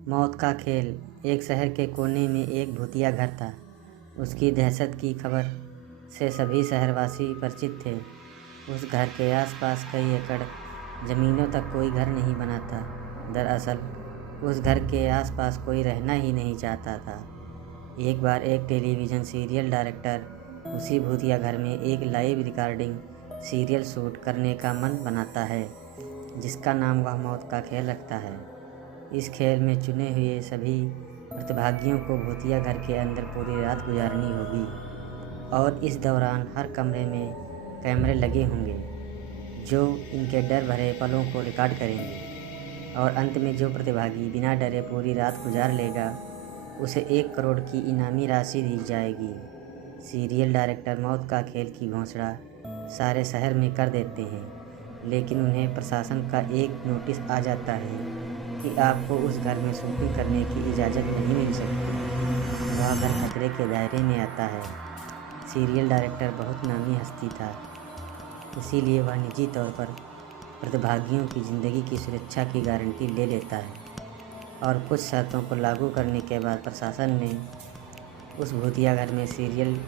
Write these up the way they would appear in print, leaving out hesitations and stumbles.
मौत का खेल। एक शहर के कोने में एक भूतिया घर था। उसकी दहशत की खबर से सभी शहरवासी परिचित थे। उस घर के आसपास कई एकड़ ज़मीनों तक कोई घर नहीं बना था। दरअसल उस घर के आसपास कोई रहना ही नहीं चाहता था। एक बार एक टेलीविज़न सीरियल डायरेक्टर उसी भूतिया घर में एक लाइव रिकॉर्डिंग सीरियल शूट करने का मन बनाता है, जिसका नाम वह मौत का खेल रखता है। इस खेल में चुने हुए सभी प्रतिभागियों को भूतिया घर के अंदर पूरी रात गुजारनी होगी और इस दौरान हर कमरे में कैमरे लगे होंगे जो इनके डर भरे पलों को रिकॉर्ड करेंगे। और अंत में जो प्रतिभागी बिना डरे पूरी रात गुजार लेगा उसे 1 करोड़ की इनामी राशि दी जाएगी। सीरियल डायरेक्टर मौत का खेल की घोषणा सारे शहर में कर देते हैं, लेकिन उन्हें प्रशासन का एक नोटिस आ जाता है कि आपको उस घर में शूटिंग करने की इजाज़त नहीं मिल सकती। वह घर खतरे के दायरे में आता है। सीरियल डायरेक्टर बहुत नामी हस्ती था, इसीलिए वह निजी तौर पर प्रतिभागियों की ज़िंदगी की सुरक्षा की गारंटी ले लेता है और कुछ शर्तों को लागू करने के बाद प्रशासन ने उस भूतिया घर में सीरियल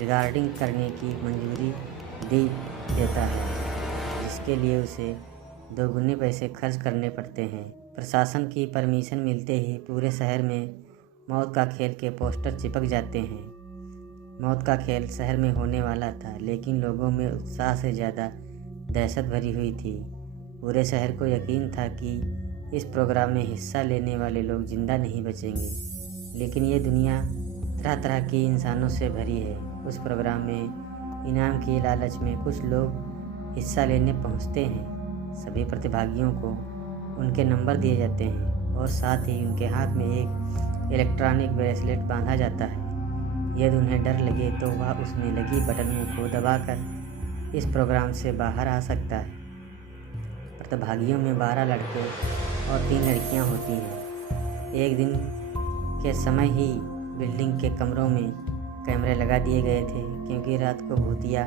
रिकॉर्डिंग करने की मंजूरी दे देता है, जिसके लिए उसे 2 गुने पैसे खर्च करने पड़ते हैं। प्रशासन की परमिशन मिलते ही पूरे शहर में मौत का खेल के पोस्टर चिपक जाते हैं। मौत का खेल शहर में होने वाला था, लेकिन लोगों में उत्साह से ज़्यादा दहशत भरी हुई थी। पूरे शहर को यकीन था कि इस प्रोग्राम में हिस्सा लेने वाले लोग जिंदा नहीं बचेंगे, लेकिन ये दुनिया तरह तरह के इंसानों से भरी है। उस प्रोग्राम में इनाम के लालच में कुछ लोग हिस्सा लेने पहुंचते हैं। सभी प्रतिभागियों को उनके नंबर दिए जाते हैं और साथ ही उनके हाथ में एक इलेक्ट्रॉनिक ब्रेसलेट बांधा जाता है। यदि उन्हें डर लगे तो वह उसमें लगी बटनों को दबाकर इस प्रोग्राम से बाहर आ सकता है। प्रतिभागियों में 12 लड़के और 3 लड़कियां होती हैं। एक दिन के समय ही बिल्डिंग के कमरों में कैमरे लगा दिए गए थे, क्योंकि रात को भूतिया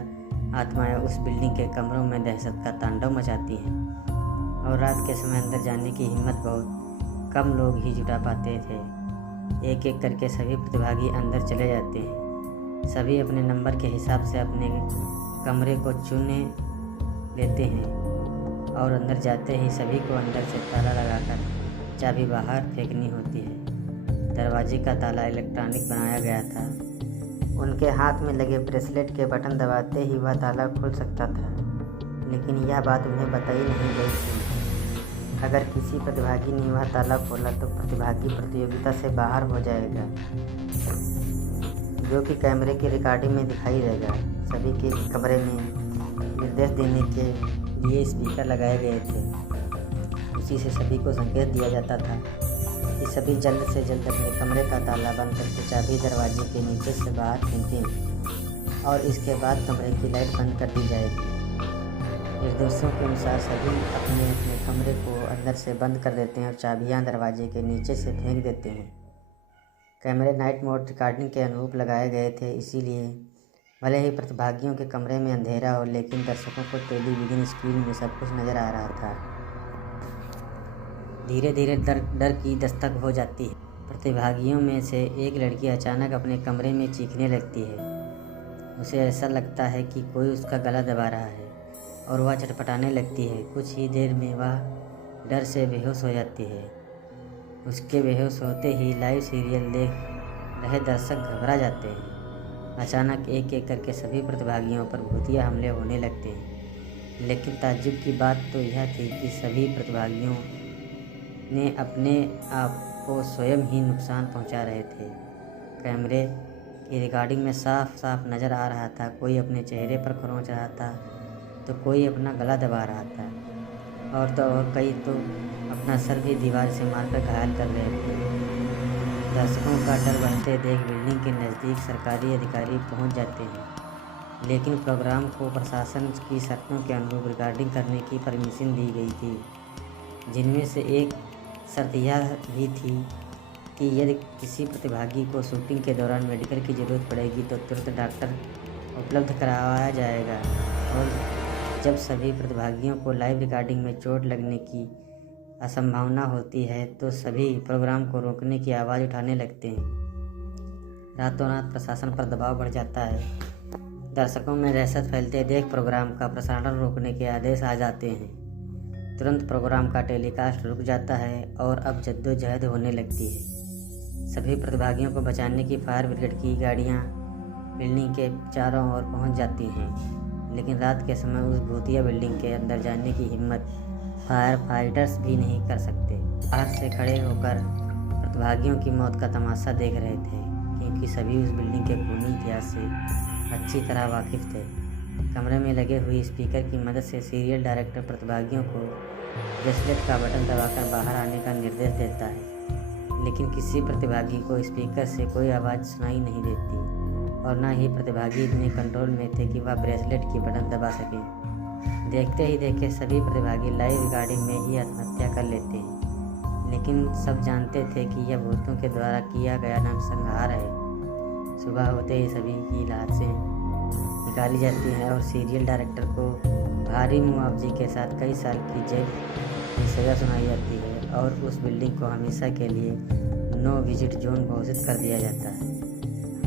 आत्माएं उस बिल्डिंग के कमरों में दहशत का तांडव मचाती हैं और रात के समय अंदर जाने की हिम्मत बहुत कम लोग ही जुटा पाते थे। एक एक करके सभी प्रतिभागी अंदर चले जाते हैं। सभी अपने नंबर के हिसाब से अपने कमरे को चुने लेते हैं और अंदर जाते ही सभी को अंदर से ताला लगाकर चाबी बाहर फेंकनी होती है। दरवाजे का ताला इलेक्ट्रॉनिक बनाया गया था। उनके हाथ में लगे ब्रेसलेट के बटन दबाते ही वह ताला खुल सकता था, लेकिन यह बात उन्हें बताई नहीं गई थी। अगर किसी प्रतिभागी ने वह ताला खोला तो प्रतिभागी प्रतियोगिता से बाहर हो जाएगा, जो कि कैमरे की रिकॉर्डिंग में दिखाई देगा। सभी के कमरे में निर्देश देने के लिए स्पीकर लगाए गए थे। उसी से सभी को संकेत दिया जाता था कि सभी जल्द से जल्द अपने कमरे का ताला बंद करके चाबी दरवाजे के नीचे से बाहर फेंकें और इसके बाद कमरे की लाइट बंद कर दी जाएगी। निर्देशों के अनुसार सभी अपने अपने कमरे को अंदर से बंद कर देते हैं और चाबियां दरवाजे के नीचे से फेंक देते हैं। कैमरे नाइट मोड रिकॉर्डिंग के अनुरूप लगाए गए थे, इसीलिए भले ही प्रतिभागियों के कमरे में अंधेरा हो, लेकिन दर्शकों को टेलीविज़न स्क्रीन में सब कुछ नज़र आ रहा था। धीरे धीरे डर की दस्तक हो जाती है। प्रतिभागियों में से एक लड़की अचानक अपने कमरे में चीखने लगती है। उसे ऐसा लगता है कि कोई उसका गला दबा रहा है और वह छटपटाने लगती है। कुछ ही देर में वह डर से बेहोश हो जाती है। उसके बेहोश होते ही लाइव सीरियल देख रहे दर्शक घबरा जाते हैं। अचानक एक एक करके सभी प्रतिभागियों पर भूतिया हमले होने लगते हैं, लेकिन ताज्जुब की बात तो यह थी कि सभी प्रतिभागियों ने अपने आप को स्वयं ही नुकसान पहुंचा रहे थे। कैमरे की रिकॉर्डिंग में साफ साफ नज़र आ रहा था, कोई अपने चेहरे पर खरोंच रहा था तो कोई अपना गला दबा रहा था और कई तो अपना सर भी दीवार से मारकर घायल कर रहे थे। दर्शकों का डर बढ़ते देख बिल्डिंग के नज़दीक सरकारी अधिकारी पहुंच जाते हैं, लेकिन प्रोग्राम को प्रशासन की शर्तों के अनुरूप रिकॉर्डिंग करने की परमिशन दी गई थी, जिनमें से एक शर्त यह भी थी कि यदि किसी प्रतिभागी को शूटिंग के दौरान मेडिकल की ज़रूरत पड़ेगी तो तुरंत डॉक्टर उपलब्ध करवाया जाएगा। और जब सभी प्रतिभागियों को लाइव रिकॉर्डिंग में चोट लगने की असंभावना होती है तो सभी प्रोग्राम को रोकने की आवाज़ उठाने लगते हैं। रातों रात प्रशासन पर दबाव बढ़ जाता है। दर्शकों में दहशत फैलते देख प्रोग्राम का प्रसारण रोकने के आदेश आ जाते हैं। तुरंत प्रोग्राम का टेलीकास्ट रुक जाता है और अब जद्दोजहद होने लगती है। सभी प्रतिभागियों को बचाने की फायर ब्रिगेड की गाड़ियां बिल्डिंग के चारों ओर पहुंच जाती हैं, लेकिन रात के समय उस भूतिया बिल्डिंग के अंदर जाने की हिम्मत फायर फाइटर्स भी नहीं कर सकते। बाहर से खड़े होकर प्रतिभागियों की मौत का तमाशा देख रहे थे, क्योंकि सभी उस बिल्डिंग के खूनी इतिहास से अच्छी तरह वाकिफ़ थे। कमरे में लगे हुए स्पीकर की मदद से सीरियल डायरेक्टर प्रतिभागियों को ब्रेसलेट का बटन दबाकर बाहर आने का निर्देश देता है, लेकिन किसी प्रतिभागी को स्पीकर से कोई आवाज़ सुनाई नहीं देती और न ही प्रतिभागी इतने कंट्रोल में थे कि वह ब्रेसलेट की बटन दबा सकें। देखते ही देखते सभी प्रतिभागी लाइव रिकॉर्डिंग में ही आत्महत्या कर लेते हैं, लेकिन सब जानते थे कि यह भूतों के द्वारा किया गया नरसंहार है। सुबह होते ही सभी की लाशें निकाली जाती हैं और सीरियल डायरेक्टर को भारी मुआवजे के साथ कई साल की जेल की सज़ा सुनाई जाती है और उस बिल्डिंग को हमेशा के लिए नो विजिट जोन घोषित कर दिया जाता है।